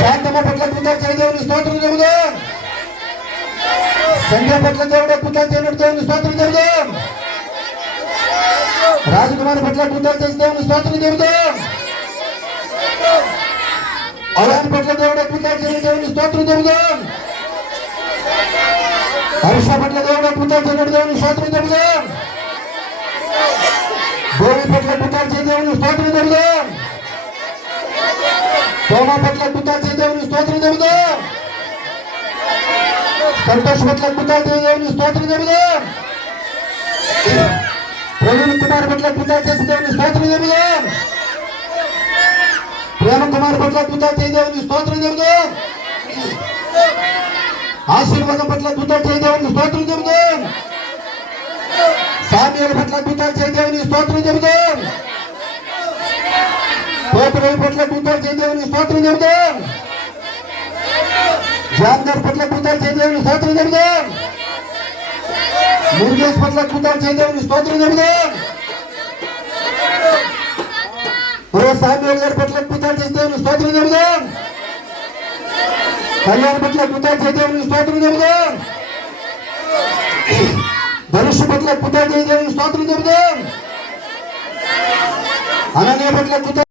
శాంతమ్మ పట్ల కృతజ్ఞత దేవుని స్తోత్రం చెబుదాం. సంధ్య పట్ల దేవుడే దేవుడు చేయనట్టు దేవుని స్తోత్రం చెబుదాం. రాజకుమారి పట్ల కృతజ్ఞత దేవుని స్తోత్రం చెబుదాం. అలాంటి పట్ల దేవుడే దేవుడు చేయని దేవుని స్తోత్రం చెబుదాం. హర్ష పట్ల దేవుడే దేవుడు చేయనట్టు దేవుని స్తోత్రం చెబుదాం. తోమ పట్ల కృతజ్ఞత దేవుని స్తోత్రం చెబుదా. సంతోష్ పట్ల కృతజ్ఞత దేవుని స్తోత్రం చెబుదా. ప్రవీణ్ కుమార్ పట్ల కృతజ్ఞత దేవుని స్తోత్రం చెబుదా. ప్రేమ కుమార్ పట్ల కృతజ్ఞత దేవుని స్తోత్రం చెబుదా. ఆశీర్వాదం పట్ల కృతజ్ఞత దేవుని స్తోత్రం చెబుదా. సామ్యాల పట్ల కృతజ్ఞత దేవుని స్తోత్రం చెబుదా. పోతురవి పట్ల కృతజ్ఞత దేవుని స్తోత్రం చెబుదాం జాంగర్ పట్ల కృతజ్ఞత దేవుని స్తోత్రం చెబుదాం మురుగేష్ పట్ల కృతజ్ఞత దేవుని స్తోత్రం చెబుదాం మరో సామ్యాల గారి పట్ల కృతజ్ఞత దేవుని స్తోత్రం చెబుదాం కళ్యాణ్ పట్ల కృతజ్ఞత దేవుని స్తోత్రం చెబుదాం ధనుష్ పట్ల కృతజ్ఞత దేవుని స్తోత్రం చెబుదాం అనన్య పట్ల కృతజ్ఞత